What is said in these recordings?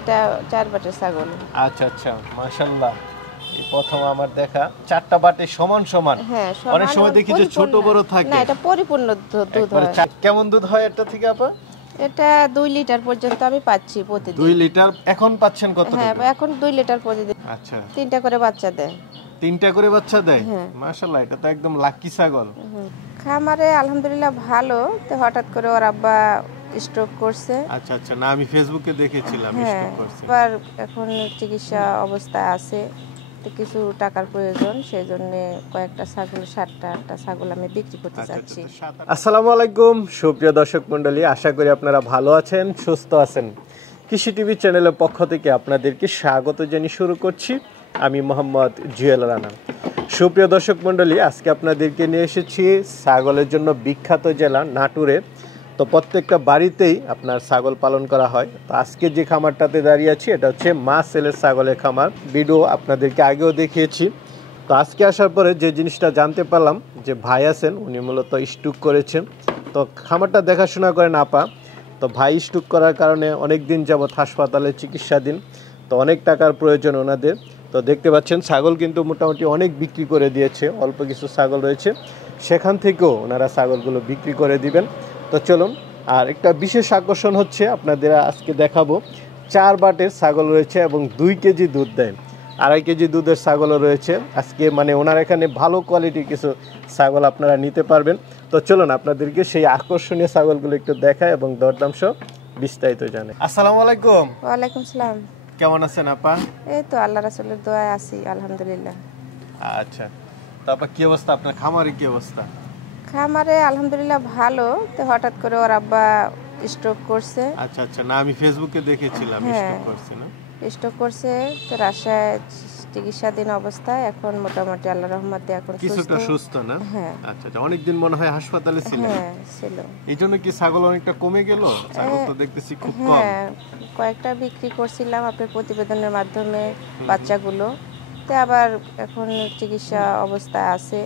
এটা 4 বাটের ছাগল। আচ্ছা আচ্ছা, মাশাআল্লাহ। এই প্রথম আমার দেখা 4টা বাটে সমান সমান। হ্যাঁ, অনেক সময় দেখি যে ছোট বড় থাকে। না, এটা পরিপূর্ণ দুধ হয়। কেমন দুধ হয় এটা থেকে আপা? এটা 2 লিটার পর্যন্ত আমি পাচ্ছি প্রতিদিন। 2 লিটার এখন পাচ্ছেন কত টাকা? হ্যাঁ, এখন 2 লিটার প্রতিদিন। আচ্ছা, 3টা করে বাচ্চা দেয়। 3টা করে বাচ্চা দেয়? হ্যাঁ। মাশাআল্লাহ, এটা তো একদম লাকি ছাগল। খামারে আলহামদুলিল্লাহ ভালো। তো হঠাৎ করে ওর আব্বা স্ট্রোক করছে। আচ্ছা আচ্ছা, না আমি ফেসবুকে দেখেছিলাম স্ট্রোক করছে। এবার এখন চিকিৎসা অবস্থায় আছে। তো কিছু টাকার প্রয়োজন, সেই জন্য কয়েকটা ছাগল 7টা 8টা ছাগল আমি বিক্রি করতে চাচ্ছি। আসসালামু আলাইকুম সুপ্রিয় দর্শক মণ্ডলী, আশা করি আপনারা ভালো আছেন, সুস্থ আছেন। কৃষি টিভি চ্যানেলের পক্ষ থেকে আপনাদেরকে স্বাগত জানিয়ে শুরু করছি আমি মোহাম্মদ জুয়েল রানা। সুপ্রিয় দর্শক মণ্ডলী, আজকে আপনাদেরকে নিয়ে এসেছি ছাগলের জন্য বিখ্যাত জেলা নাটোরে। তো প্রত্যেকটা বাড়িতেই আপনার ছাগল পালন করা হয়। তো আজকে যে খামারটাতে দাঁড়িয়ে আছি এটা হচ্ছে মা সেলের ছাগলের খামার। ভিডিও আপনাদেরকে আগেও দেখিয়েছি। তো আজকে আসার পরে যে জিনিসটা জানতে পারলাম যে ভাই আছেন, উনি মূলত স্ট্রোক করেছেন। তো খামারটা দেখাশোনা করেন আপা। তো ভাই স্ট্রোক করার কারণে অনেক দিন যাবৎ হাসপাতালে চিকিৎসাধীন। তো অনেক টাকার প্রয়োজন ওনাদের। তো দেখতে পাচ্ছেন ছাগল কিন্তু মোটামুটি অনেক বিক্রি করে দিয়েছে, অল্প কিছু ছাগল রয়েছে, সেখান থেকেও ওনারা ছাগলগুলো বিক্রি করে দিবেন। তো চলুন, আর একটা বিশেষ আকর্ষণ হচ্ছে আপনাদের আজকে দেখাবো 4 বাটের ছাগল রয়েছে এবং 2 কেজি দুধ দেয়। 2.5 কেজি দুধের ছাগলও রয়েছে। আজকে মানে ওনার এখানে ভালো কোয়ালিটির কিছু ছাগল আপনারা নিতে পারবেন। তো চলুন আপনাদেরকে সেই আকর্ষণীয় ছাগলগুলো একটু দেখায় এবং দরদাম সহ বিস্তারিত জানাই। আসসালামু আলাইকুম। ওয়ালাইকুম সালাম। কেমন আছেন আপা? এই তো আল্লাহ রাসূলের দোয়ায় আছি আলহামদুলিল্লাহ। আচ্ছা, তারপর কি অবস্থা আপনার খামারে, কি অবস্থা? খামারে আলহামদুলিল্লাহ ভালো। তো হঠাৎ করে ওর আব্বা স্ট্রোক করছে। আচ্ছা আচ্ছা, না আমি ফেসবুকে দেখেছিলাম স্ট্রোক করছে না? স্ট্রোক করছে, তো রাজশাহী চিকিৎসাধীন অবস্থায় এখন মোটামুটি আল্লাহর রহমতে এখন কিছুটা সুস্থ না? হ্যাঁ। আচ্ছা আচ্ছা, অনেকদিন মনে হয় হাসপাতালে ছিলেন। হ্যাঁ ছিল। এইজন্য কি ছাগল অনেকটা কমে গেল? ছাগল তো দেখতেছি খুব কম। হ্যাঁ, কয়েকটা বিক্রি করছিলাম আপনার প্রতিবেদনের মাধ্যমে বাচ্চাগুলো। তো আবার এখন চিকিৎসা অবস্থায় আছে।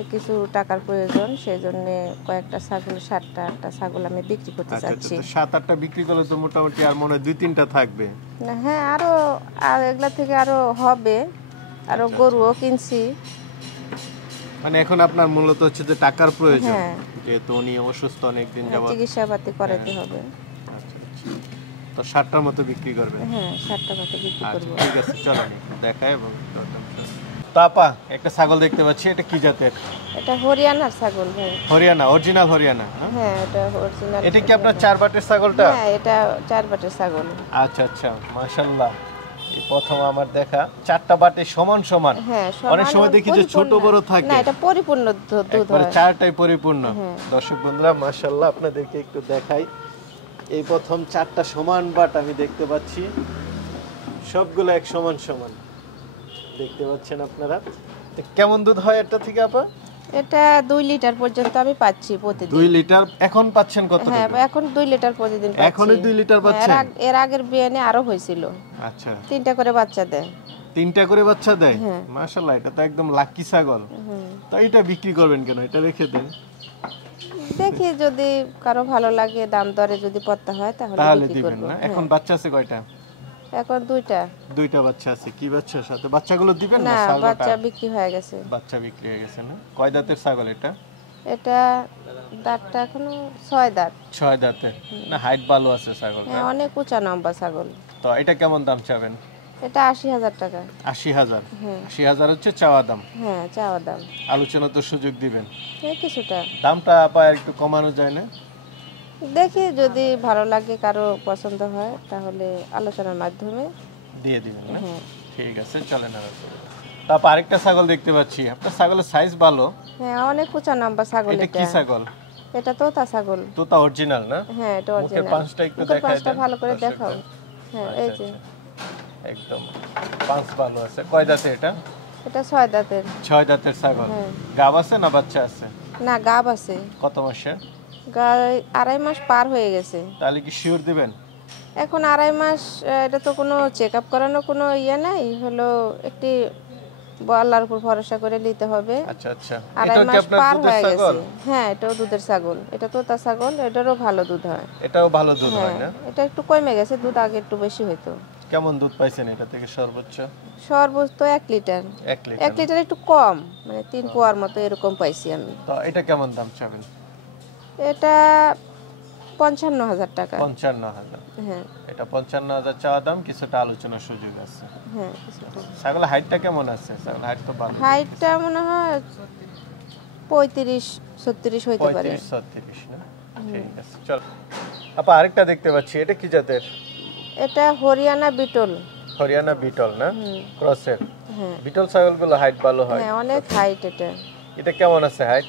তো কিছু টাকার প্রয়োজন, সেই জন্য কয়েকটা ছাগল 7টা 8টা ছাগল আমি বিক্রি করতে চাচ্ছি। 7-8টা বিক্রি করলে তো মোটামুটি আর মনে হয় 2-3টা থাকবে। হ্যাঁ, আর এগুলা থেকে আরো হবে। আরো গরুও কিনছি। মানে এখন আপনার মূলত হচ্ছে যে টাকার প্রয়োজন, যেহেতু উনি অসুস্থ অনেকদিন যাবত, চিকিৎসাপাতি করাতে হবে। আচ্ছা আচ্ছা, তো 7টার মতো বিক্রি করবেন? হ্যাঁ, 7টা মতো বিক্রি করব। ঠিক আছে, চলেন দেখাই এবং তাপা একটা ছাগল দেখতে পাচ্ছি, এটা কি জাতের? এটা হরিয়ানার ছাগল ভাই। হরিয়ানা, অরিজিনাল হরিয়ানা? হ্যাঁ, এটা অরিজিনাল। এটা কি আপনার 4 বাটের ছাগলটা? হ্যাঁ, এটা 4 বাটের ছাগল। আচ্ছা আচ্ছা, মাশাআল্লাহ। এই প্রথম আমার দেখা 4টা বাটে সমান সমান। হ্যাঁ, অনেক সময় দেখি যে ছোট বড় থাকে। না, এটা পরিপূর্ণ দুধ হয়। 4টাই পরিপূর্ণ। দর্শক বন্ধুরা, মাশাআল্লাহ, আপনাদেরকে একটু দেখাই। এই প্রথম 4টা সমান বাট আমি দেখতে পাচ্ছি, সবগুলো এক সমান সমান দেখতে পাচ্ছেন আপনারা। কেমন দুধ হয় এটা থেকে আপা? এটা 2 লিটার পর্যন্ত আমি পাচ্ছি প্রতিদিন। 2 লিটার এখন পাচ্ছেন কত টাকা? হ্যাঁ, এখন 2 লিটার প্রতিদিন পাচ্ছি। এখনো 2 লিটার পাচ্ছেন? এর আগের বিয়ানে আরো হয়েছিল। আচ্ছা, 3টা করে বাচ্চা দেয়। 3টা করে বাচ্চা দেয়? মাশাআল্লাহ, এটা তো একদম লাকি ছাগল। তো এটা বিক্রি করবেন কেন? এটা রেখে দেন, দেখি যদি কারো ভালো লাগে, দাম দরে যদি পড়তে হয় তাহলে বিক্রি করব। না এখন বাচ্চা আছে কয়টা? এখন 2টা বাচ্চা আছে। কি বাচ্চার সাথে? বাচ্চাগুলো দিবেন না? না, বাচ্চা বিক্রি হয়ে গেছে। বাচ্চা বিক্রি হয়ে গেছে না? কয় দাঁতের ছাগল এটা? এটা দাঁতটা এখনো 6 দাঁত। 6 দাঁতের না? হাইট ভালো আছে ছাগলটা। হ্যাঁ, অনেক উঁচা লম্বা ছাগল। তো এটা কেমন দাম চাবেন? এটা 80,000 টাকা। 80,000? 80,000 হচ্ছে চাওয়া দাম? হ্যাঁ, চাওয়া দাম। আলোচনা তো সুযোগ দিবেন? হ্যাঁ, কিছুটা দামটা আপা একটু কমানো যায় না? দেখি যদি ভালো লাগে, কারো পছন্দ হয় তাহলে আলোচনার মাধ্যমে দিয়ে দিবেন না? ঠিক আছে, চলেন। তারপর আরেকটা ছাগল দেখতে পাচ্ছি, আপনার ছাগলের সাইজ ভালো। হ্যাঁ, অনেক উঁচা লম্বা ছাগল। এটা কি ছাগল? এটা তোতা ছাগল। তোতা অরিজিনাল না? হ্যাঁ, এটা অরিজিনাল। মুখের পাঁচটা একটু দেখাই দেন। পাঁচটা ভালো করে দেখাও। হ্যাঁ, এই যে একদম পাঁচ ভালো আছে। কয় দাঁতে এটা? এটা 6 দাঁতের। 6 দাঁতের ছাগল। গাব আছে না বাচ্চা আছে? না, গাব আছে। কত মাসে? গায় 2.5 মাস পার হয়ে গেছে। তাহলে কি শিওর দিবেন? এখন 2.5 মাস, এটা তো কোনো চেকআপ করানো কোনো ইয়ে নাই, হলো একটি আল্লাহর উপর ভরসা করে নিতে হবে। আচ্ছা আচ্ছা, আড়াই এটা কি মাস আপনার পার দুধের হয়ে ছাগল? গেছে। হ্যাঁ, এটাও দুধের ছাগল। এটা তোতা ছাগল, এটারও ভালো দুধ হয়। এটাও ভালো দুধ হয় হ্যাঁ, না? এটা একটু কমে গেছে, দুধ আগে একটু বেশি হইতো। কেমন দুধ পাইছেন এটা থেকে সর্বোচ্চ? সর্বোচ্চ 1 লিটার। 1 লিটার। 1 লিটার একটু কম, মানে 3 পোয়ার মতো এরকম পাইছি আমি। তো এটা কেমন দাম চাবেন? এটা 55,000 টাকা। 55,000। হ্যাঁ এটা 55,000 চাওয়া দাম, কিছুটা আলোচনার সুযোগ আছে। হ্যাঁ, কিছুটা। ছাগলের হাইটটা কেমন আছে? ছাগলের হাইট তো ভালো। হাইটটা মনে হয় 35-36 হইতে পারে। 35-36 না? ঠিক আছে, চল। আপা আরেকটা দেখতে পাচ্ছি, এটা কি জাতের? এটা হরিয়ানা বিটল। হরিয়ানা বিটল না? ক্রসের। হ্যাঁ বিটল ছাগলগুলো হাইট ভালো হয়। হ্যাঁ, অনেক হাইট এটা। এটা কেমন আছে হাইট?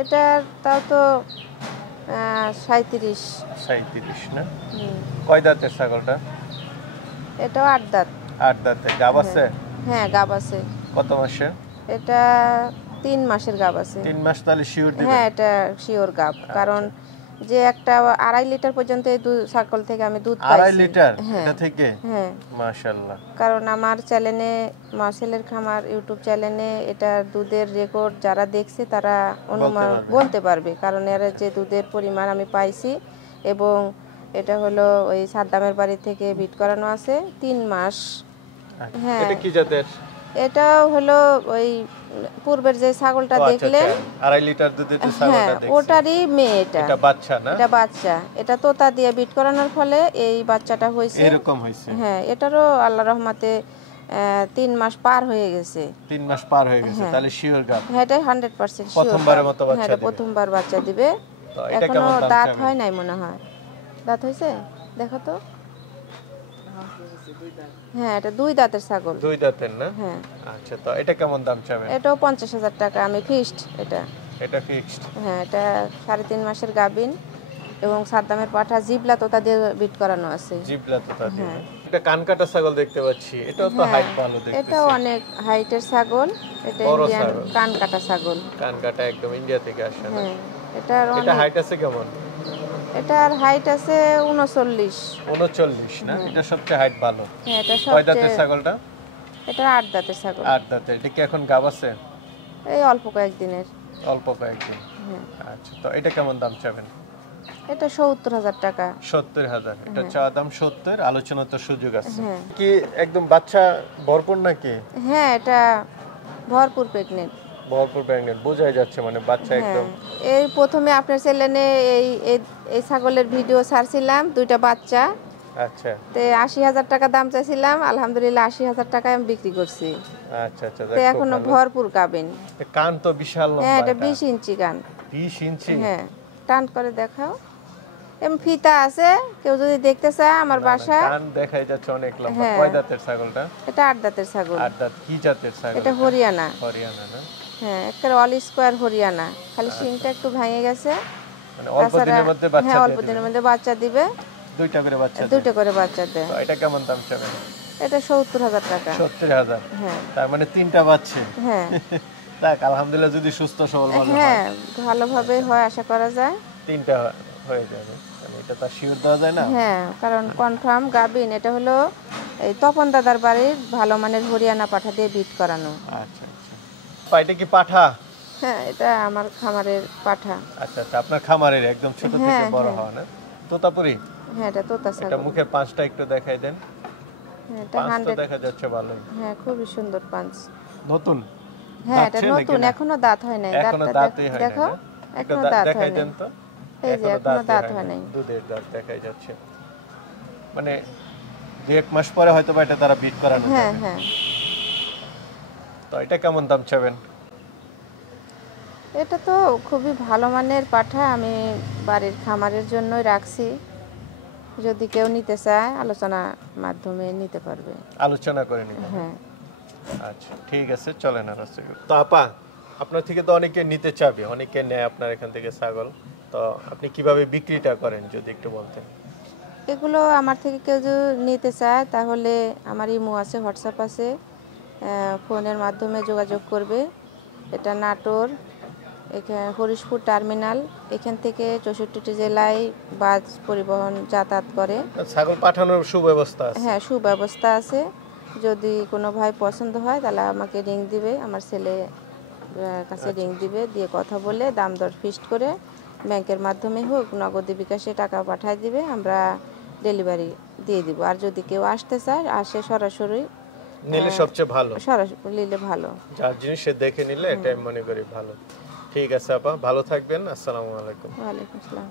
এটা তাও তো 37। 37 না? কয় দাঁতের ছাগলটা? এটাও 8 দাঁত। 8 দাঁতের। গাব আছে? হ্যাঁ, গাব আছে। কত মাসে? এটা 3 মাসের গাব আছে। 3 মাস তাহলে শিওর দিবেন? হ্যাঁ, এটা শিওর গাব। কারণ যে একটা 2.5 লিটার পর্যন্ত এই দুধ ছাগল থেকে আমি দুধ পাইছি। 2.5 লিটার হ্যাঁ এটা থেকে? হ্যাঁ, মাশাআল্লাহ। কারণ আমার চ্যানেলে, মার্সেলের খামার ইউটিউব চ্যানেলে এটা দুধের রেকর্ড যারা দেখছে তারা অনুমান বলতে পারবে, কারণ এর যে দুধের পরিমাণ আমি পাইছি। এবং এটা হলো ওই সাদ্দামের বাড়ি থেকে বিট করানো আছে 3 মাস। হ্যাঁ, এটা কি জাতের? এটাও হলো ওই পূর্বের যে ছাগলটা দেখলেন, 2.5 লিটার দুধের যে ছাগলটা হ্যাঁ দেখছি, ওটারই মেয়ে। এটা এটা বাচ্চা না? এটা বাচ্চা। এটা তোতা দিয়ে বিট করানোর ফলে এই বাচ্চাটা হয়েছে। এরকম হইছে? হ্যাঁ, এটারও আল্লাহ রহমতে 3 মাস পার হয়ে গেছে। 3 মাস পার হয়ে গেছে, তাহলে শিওর গাব। হ্যাঁ, এটা 100% শিওর। প্রথমবারের মতো বাচ্চা হ্যাঁ, এটা দিবে। প্রথমবার বাচ্চা দিবে। তো এটা এখনো কেমন দাম দাঁত চাবেন? হয় নাই মনে হয়। দাঁত হয়েছে? দেখো তো। হ্যাঁ, এটা 2 দাঁতের ছাগল। 2 দাঁতের না? হ্যাঁ, আচ্ছা, তো এটা কেমন দাম চাবেন? এটাও 50,000 টাকা আমি ফিক্সড। এটা এটা ফিক্সড? হ্যাঁ, এটা 3.5 মাসের গাবিন এবং সাদ্দামের পাঠা জিবলা তোতা দিয়ে বিট করানো আছে। জিবলা তোতা দিয়ে। এটা কানকাটা ছাগল দেখতে পাচ্ছি, এটাও তো হাইট ভালো দেখতেছি। এটাও অনেক হাইটের ছাগল। এটা বড় ইন্ডিয়ান ছাগল। কানকাটা ছাগল। কানকাটা একদম ইন্ডিয়া থেকে আসে না? হ্যাঁ, এটার এটা অনেক, হাইট আছে কেমন? এটার হাইট আছে 39। 39 না? এটা সবচেয়ে হাইট ভালো। হ্যাঁ, এটা কয় দাঁতের সবচেয়ে, ছাগলটা? এটা 8 দাঁতের ছাগল। 8 দাঁতের। এটা কি এখন গাব আছে? এই অল্প কয়েকদিনের। অল্প কয়েকদিন। হ্যাঁ, আচ্ছা, তো এটা কেমন দাম চাবেন? এটা 70,000 টাকা। 70,000। এটা চাওয়া দাম 70, আলোচনা তো সুযোগ আছে। হ্যাঁ কি একদম বাচ্চা ভরপুর নাকি? হ্যাঁ, এটা ভরপুর প্রেগনেন্ট। ভরপুর প্রেগনেন্ট বোঝাই যাচ্ছে, মানে বাচ্চা হ্যাঁ, একদম। এই প্রথমে আপনার চ্যানেলে এই এই- এই ছাগলের ভিডিও ছাড়ছিলাম, 2টা বাচ্চা। আচ্ছা 80,000 টাকা দাম চাইছিলাম, আলহামদুলিল্লাহ 80,000 টাকায় আমি বিক্রি করছি। আচ্ছা আচ্ছা, তো এখনো ভরপুর গাবেন। কান তো বিশাল লম্বা। হ্যাঁ, এটা 20 ইঞ্চি কান। 20 ইঞ্চি? হ্যাঁ, টান করে দেখাও। এমন ফিতা আছে, কেউ যদি দেখতে চায় আমার বাসা। কান দেখাই যাচ্ছে অনেক লম্বা। হ্যাঁ। কয় দাঁতের ছাগলটা? এটা 8 দাঁতের ছাগল। 8 দাঁত। কি জাতের ছাগল? এটা হরিয়ানা। হরিয়ানা না? হ্যাঁ, একটা অল স্কয়ার হরিয়ানা, খালি শিংটা একটু ভেঙে গেছে। মানে অল্প দিনের মধ্যে বাচ্চা হ্যাঁ, দিয়ে অল্প দিবে? দিনের মধ্যে বাচ্চা দিবে। 2টা করে বাচ্চা দিবে? 2টা করে বাচ্চা দেয়। তো এটা কেমন দাম চাবেন? এটা 70,000 টাকা। 70,000। হ্যাঁ তার মানে 3টা বাচ্চা। হ্যাঁ যাক, আলহামদুলিল্লাহ, যদি সুস্থ সবল ভালো হয়। হ্যাঁ, ভালোভাবে হয় আশা করা যায়। 3টা হয়ে যাবে, মানে এটা তো শিওর দেওয়া যায় না। হ্যাঁ, কারণ কনফার্ম গাবিন। এটা হলো এই তপন দাদার বাড়ির ভালো মানের হরিয়ানা পাঠা দিয়ে বিট করানো। আচ্ছা আচ্ছা। এটা কি পাঠা? হ্যাঁ, এটা আমার খামারের পাঠা। আচ্ছা আচ্ছা, আপনার খামারের একদম ছোট থেকে হ্যাঁ, বড় হ্যাঁ। হওয়া না? তোতাপুরি? হ্যাঁ, এটা তোতা এটা ছাগল। মুখের পাঁচটা একটু দেখাই দেন। হ্যাঁ, এটা পাঁচ তো 100। দেখা যাচ্ছে ভালোই। হ্যাঁ, খুবই সুন্দর পাঁচ। নতুন? হ্যাঁ, এটা দাঁতছে নাকি নতুন, না? এখনো দাঁত হয় নাই। এখনো দাঁতটা দাঁতই হয় না, দেখো, না? একটু এখনো দাঁত দেখাই হয় দেন নাই। তো। এই যে এখনো দাঁত হয় নাই। দুধের দাঁত দেখাই যাচ্ছে, মানে 2-1 মাস পরে হয়তো বা এটা তারা বিট করানো হ্যাঁ যাবে। হ্যাঁ, তো এটা কেমন দাম চাবেন? এটা তো খুবই ভালো মানের পাঠা, আমি বাড়ির খামারের জন্যই রাখছি। যদি কেউ নিতে চায় আলোচনার মাধ্যমে নিতে পারবে। আলোচনা করে নিবেন? হ্যাঁ আচ্ছা ঠিক আছে, চলেন আর আছে। তো আপা, আপনার থেকে তো অনেকে নিতে চাবে, অনেকে নেয় আপনার এখান থেকে ছাগল। তো আপনি কিভাবে বিক্রিটা করেন যদি একটু বলতেন। এগুলো আমার থেকে কেউ যদি নিতে চায় তাহলে আমার ইমো আছে, হোয়াটসঅ্যাপ আছে, ফোনের মাধ্যমে যোগাযোগ করবে। এটা নাটোর, এখানে হরিশপুর টার্মিনাল, এখান থেকে 64টি জেলায় বাস পরিবহন যাতায়াত করে। ছাগল পাঠানোর সুব্যবস্থা আছে? হ্যাঁ, সুব্যবস্থা আছে। যদি কোনো ভাই পছন্দ হয় তাহলে আমাকে রিং দিবে, আমার ছেলে কাছে রিং দিবে, দিয়ে কথা বলে দাম দর ফিক্সড করে ব্যাংকের মাধ্যমে হোক নগদে বিকাশে টাকা পাঠিয়ে দিবে, আমরা ডেলিভারি দিয়ে দিব। আর যদি কেউ আসতে চায় আসে সরাসরি নিলে সবচেয়ে ভালো, সরাসরি নিলে ভালো, যার জিনিস সে দেখে নিলে এটাই মনে করি ভালো। ঠিক আছে আপা, ভালো থাকবেন। আসসালামু আলাইকুম। ওয়ালাইকুম আসসালাম।